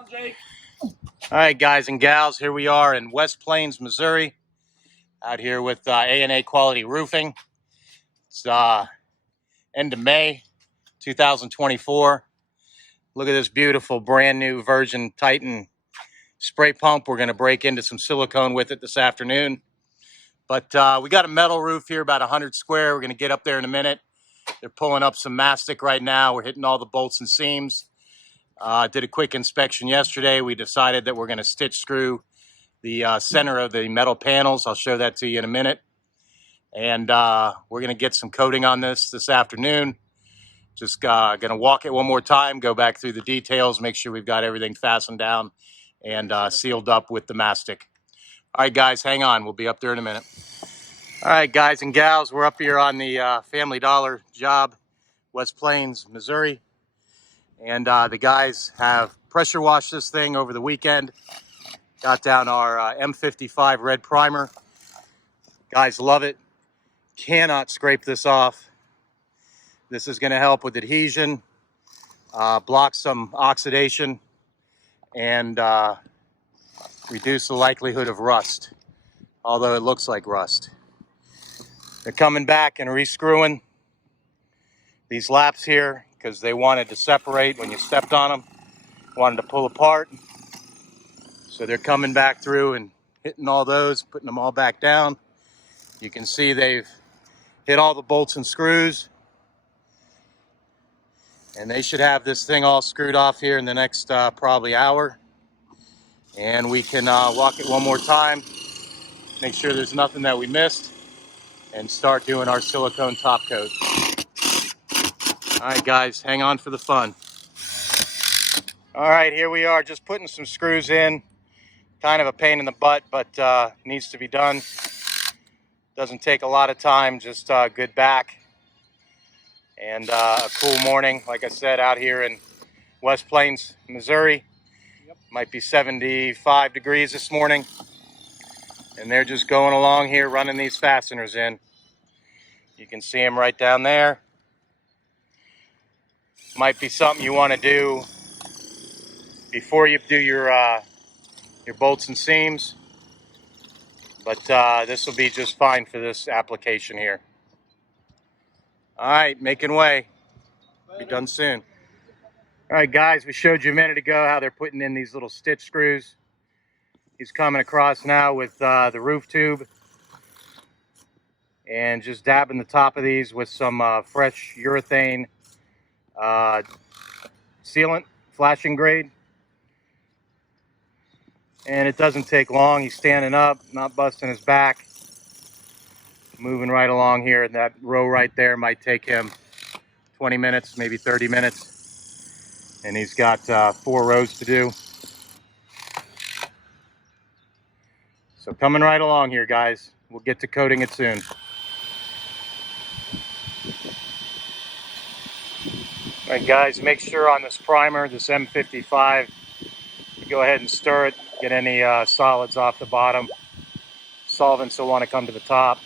All right, guys and gals, here we are in West Plains, Missouri, out here with A&A Quality Roofing. It's end of May 2024. Look at this beautiful brand new Virgin Titan spray pump. We're going to break into some silicone with it this afternoon. But we got a metal roof here, about 100 square. We're going to get up there in a minute. They're pulling up some mastic right now. We're hitting all the bolts and seams. Did a quick inspection yesterday. We decided that we're going to stitch screw the center of the metal panels. I'll show that to you in a minute. And we're going to get some coating on this afternoon. Just going to walk it one more time, go back through the details, make sure we've got everything fastened down and sealed up with the mastic. All right, guys, hang on. We'll be up there in a minute. All right, guys and gals, we're up here on the Family Dollar job, West Plains, Missouri. And the guys have pressure washed this thing over the weekend. Got down our M55 red primer. Guys love it. Cannot scrape this off. This is going to help with adhesion, block some oxidation, and reduce the likelihood of rust, although it looks like rust. They're coming back and re-screwing these laps here because they wanted to separate when you stepped on them, wanted to pull apart. So they're coming back through and hitting all those, putting them all back down. You can see they've hit all the bolts and screws. And they should have this thing all screwed off here in the next probably hour. And we can walk it one more time, make sure there's nothing that we missed, and start doing our silicone top coat. All right, guys, hang on for the fun. All right, here we are, just putting some screws in. Kind of a pain in the butt, but needs to be done. Doesn't take a lot of time, just good back. And a cool morning, like I said, out here in West Plains, Missouri. Might be 75 degrees this morning. And they're just going along here, running these fasteners in. You can see them right down there. Might be something you want to do before you do your bolts and seams. But this will be just fine for this application here. All right, making way. Be done soon. All right, guys, we showed you a minute ago how they're putting in these little stitch screws. He's coming across now with the roof tube and just dabbing the top of these with some fresh urethane sealant, flashing grade. And it doesn't take long. He's standing up, not busting his back. Moving right along here. That row right there might take him 20 minutes, maybe 30 minutes. And he's got 4 rows to do. So coming right along here, guys. We'll get to coating it soon. All right, guys, make sure on this primer, this M55, you go ahead and stir it, get any solids off the bottom. Solvents will want to come to the top.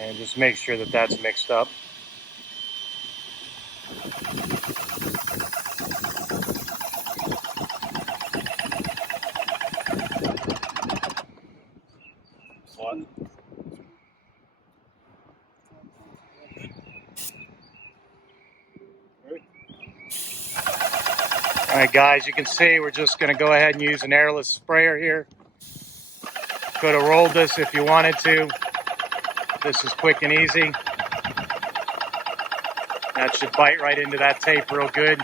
And just make sure that that's mixed up. All right, guys, you can see we're just going to go ahead and use an airless sprayer here. Could have rolled this if you wanted to. This is quick and easy. That should bite right into that tape real good.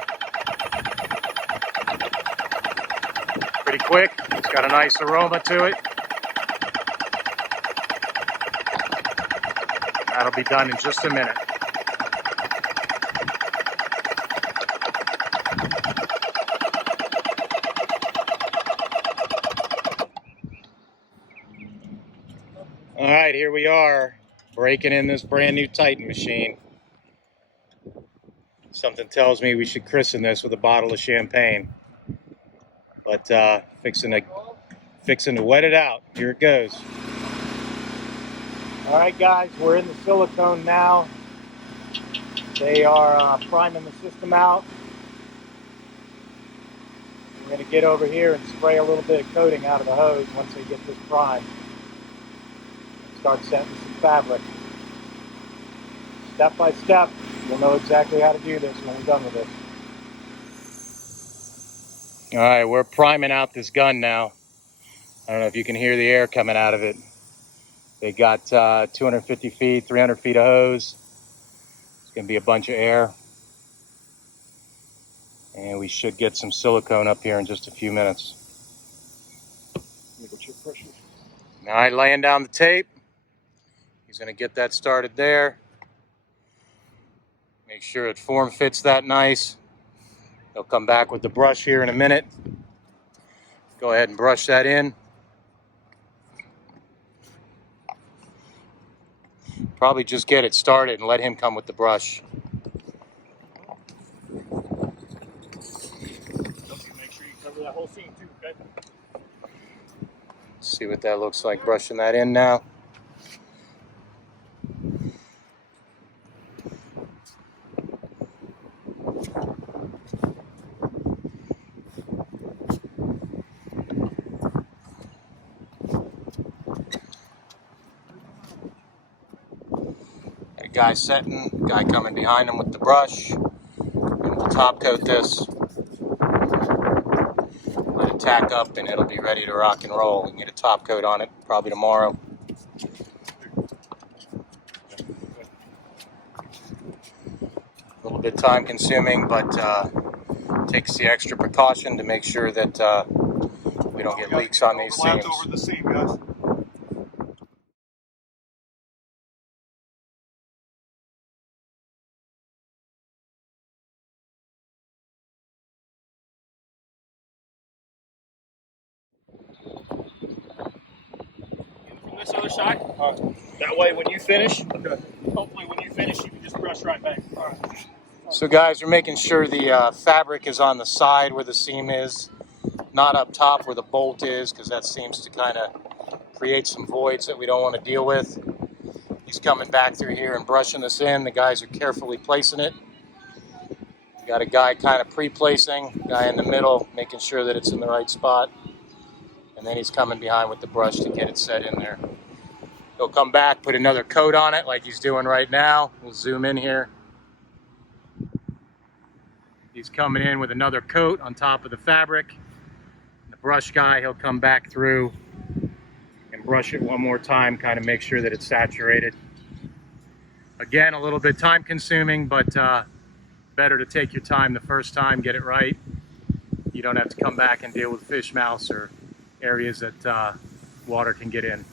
Pretty quick. It's got a nice aroma to it. That'll be done in just a minute. All right, here we are, breaking in this brand new Titan machine. Something tells me we should christen this with a bottle of champagne. But fixing to wet it out. Here it goes. All right, guys, we're in the silicone now. They are priming the system out. going to get over here and spray a little bit of coating out of the hose once they get this primed. Start setting some fabric. Step by step, you'll know exactly how to do this when we're done with this. All right, we're priming out this gun now. I don't know if you can hear the air coming out of it. They got 250 feet, 300 feet of hose. It's going to be a bunch of air. And we should get some silicone up here in just a few minutes. All right, laying down the tape. He's going to get that started there. Make sure it form fits that nice. He'll come back with the brush here in a minute. Go ahead and brush that in. Probably just get it started and let him come with the brush. Make sure you cover that whole seam too, okay? See what that looks like, brushing that in now. Guy setting, guy coming behind him with the brush, and we'll top coat this, let it tack up, and it'll be ready to rock and roll. We can get a top coat on it probably tomorrow. A little bit time consuming, but takes the extra precaution to make sure that we don't get leaks on these seams. Over the seam, guys. From this other side. That way, when you finish, hopefully when you finish, you can just brush right back. All right. So guys, we're making sure the fabric is on the side where the seam is, not up top where the bolt is, because that seems to kind of create some voids that we don't want to deal with. He's coming back through here and brushing this in. The guys are carefully placing it. We got a guy kind of pre-placing, guy in the middle, making sure that it's in the right spot. And then he's coming behind with the brush to get it set in there. He'll come back, put another coat on it like he's doing right now. We'll zoom in here. He's coming in with another coat on top of the fabric. The brush guy, he'll come back through and brush it one more time, kind of make sure that it's saturated. Again, a little bit time consuming, but better to take your time the first time, get it right. You don't have to come back and deal with fish mouths or areas that water can get in.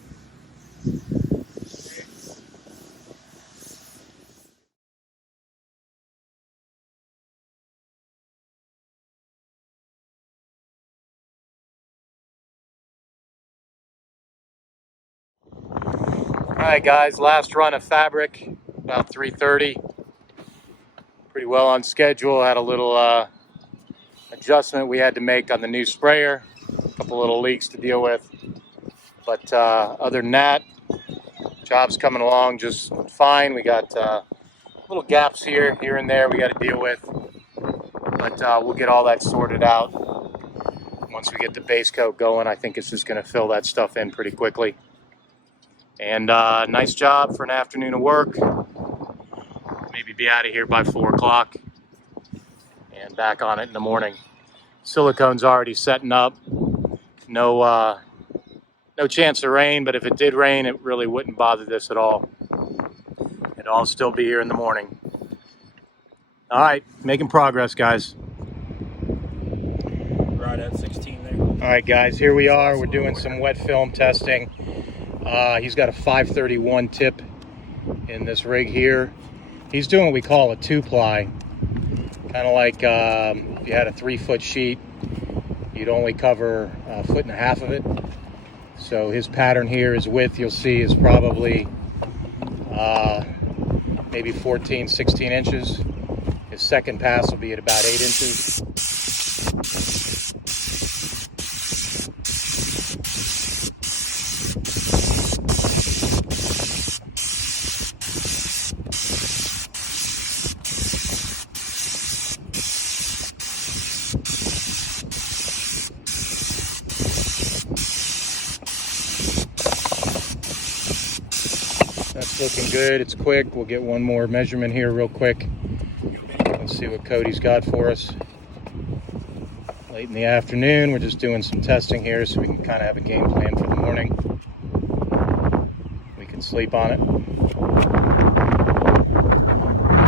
Alright guys, last run of fabric, about 3:30. Pretty well on schedule. Had a little adjustment we had to make on the new sprayer. A couple little leaks to deal with. But other than that, job's coming along just fine. We got little gaps here and there we got to deal with. But we'll get all that sorted out. Once we get the base coat going, I think it's just going to fill that stuff in pretty quickly. And nice job for an afternoon of work. Maybe be out of here by 4 o'clock and back on it in the morning. Silicone's already setting up. No chance of rain, but if it did rain, it really wouldn't bother this at all. It'll all still be here in the morning. All right, making progress, guys. Right at 16 there. All right, guys, here we are. We're doing some wet film testing. He's got a 531 tip in this rig here. He's doing what we call a 2-ply. Kind of like if you had a 3-foot sheet, you'd only cover 1.5 feet of it. So his pattern here, his width, you'll see, is probably maybe 14, 16 inches. His second pass will be at about 8 inches. looking good. It's quick. We'll get one more measurement here real quick. Let's see what Cody's got for us. Late in the afternoon, we're just doing some testing here so we can kind of have a game plan for the morning. We can sleep on it.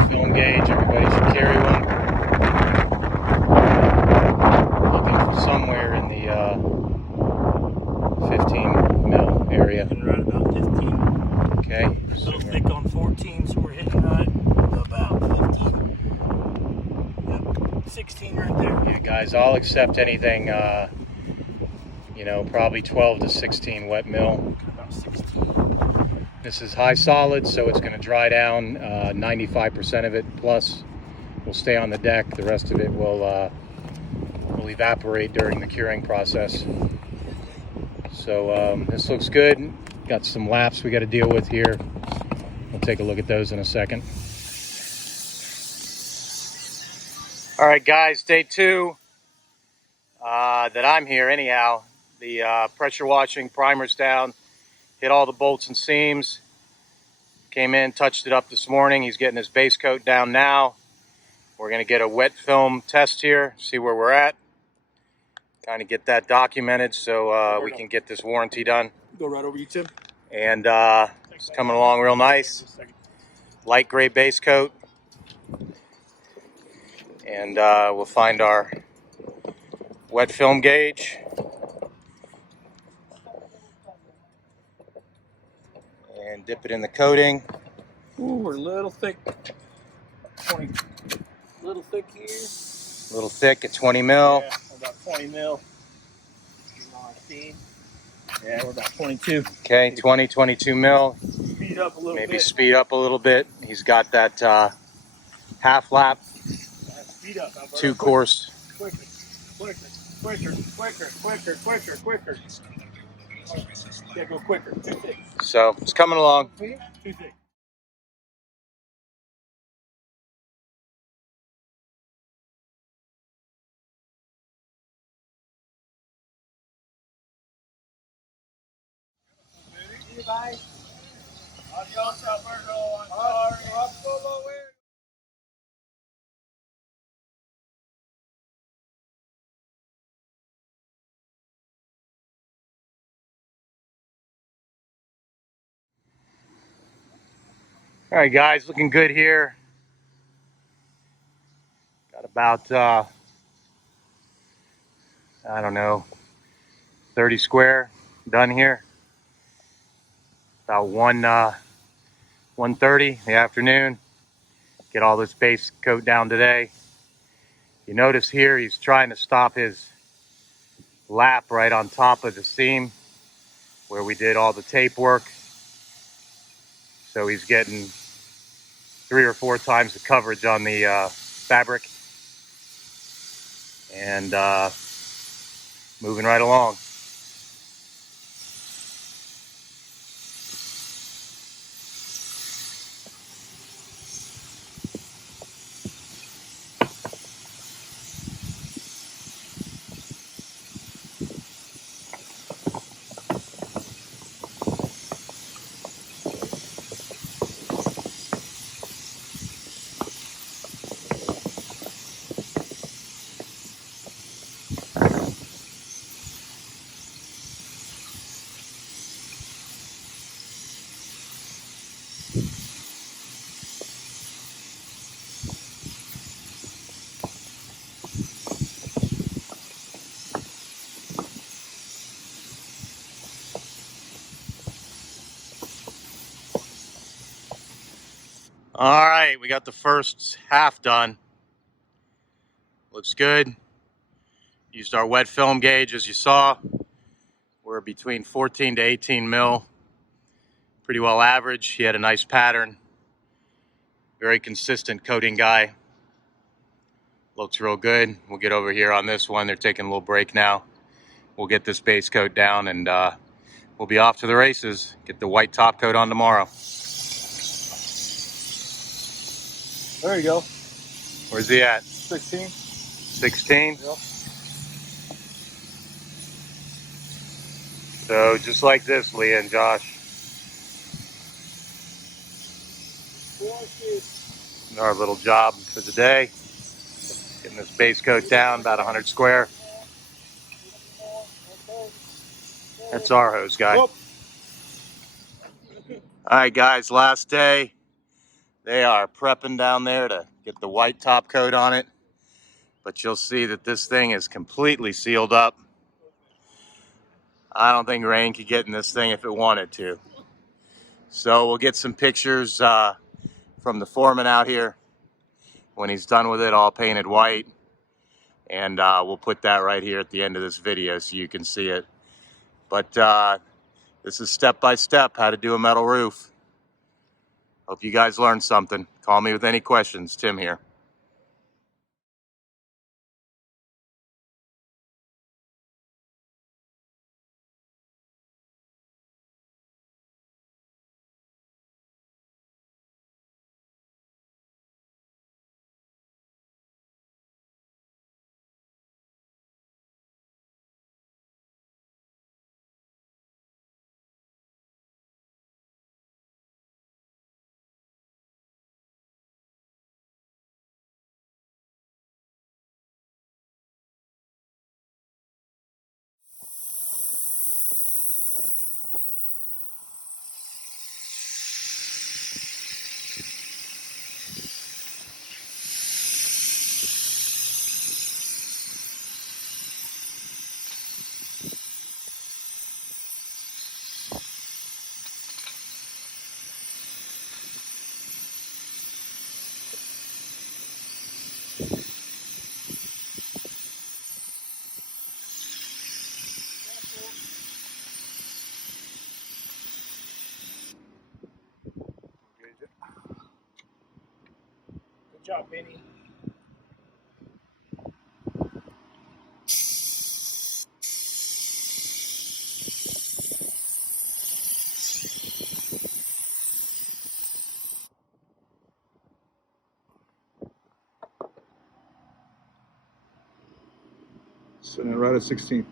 Film gauge, everybody should carry one. Looking for somewhere in the 15 mil area. Right about 15. Okay. A little thick on 14, so we're hitting right about 15. Yep, 16 right there. Yeah, guys, I'll accept anything, you know, probably 12 to 16 wet mil. About 16. This is high solid, so it's going to dry down. 95% of it plus will stay on the deck. The rest of it will evaporate during the curing process. So this looks good. Got some laps we got to deal with here. We'll take a look at those in a second. All right, guys, day 2 that I'm here anyhow. The pressure washing, primer's down, hit all the bolts and seams. Came in, touched it up this morning. He's getting his base coat down now. We're going to get a wet film test here, see where we're at. Kind of get that documented so we can get this warranty done. Go right over you, Tim. And it's coming along real nice. Light gray base coat. And we'll find our wet film gauge. And dip it in the coating. Ooh, we're a little thick. 20. A little thick here. A little thick at 20 mil. Yeah, about 20 mil. Yeah, we're about 22. Okay, 20, 22 mil. Speed up a little bit. Maybe speed up a little bit. He's got that half lap, Speed up, Alberto. 2 course. Quicker, quicker, quicker, quicker, quicker, quicker, quicker. Yeah, go quicker. Too thick. So it's coming along. Too thick. Bye. Adios, Alberto. I'm sorry. All right, guys, looking good here. Got about, I don't know, 30 square done here. About 1:30 in the afternoon. Get all this base coat down today. You notice here he's trying to stop his lap right on top of the seam where we did all the tape work. So he's getting 3 or 4 times the coverage on the fabric. And moving right along. All right, we got the first half done. Looks good. Used our wet film gauge, as you saw. We're between 14 to 18 mil. Pretty well average. He had a nice pattern. Very consistent coating guy. Looks real good. We'll get over here on this one. They're taking a little break now. We'll get this base coat down and we'll be off to the races. Get the white top coat on tomorrow. There you go. Where's he at? 16. 16? Yep. So just like this, Leah and Josh. Our little job for the day. Getting this base coat down, about 100 square. That's our hose guy. All right, guys, last day. They are prepping down there to get the white top coat on it. But you'll see that this thing is completely sealed up. I don't think rain could get in this thing if it wanted to. So we'll get some pictures from the foreman out here when he's done with it, all painted white. And we'll put that right here at the end of this video so you can see it. But this is step by step how to do a metal roof. Hope you guys learned something. Call me with any questions. Tim here. Good job, Benny. Sitting right at 16.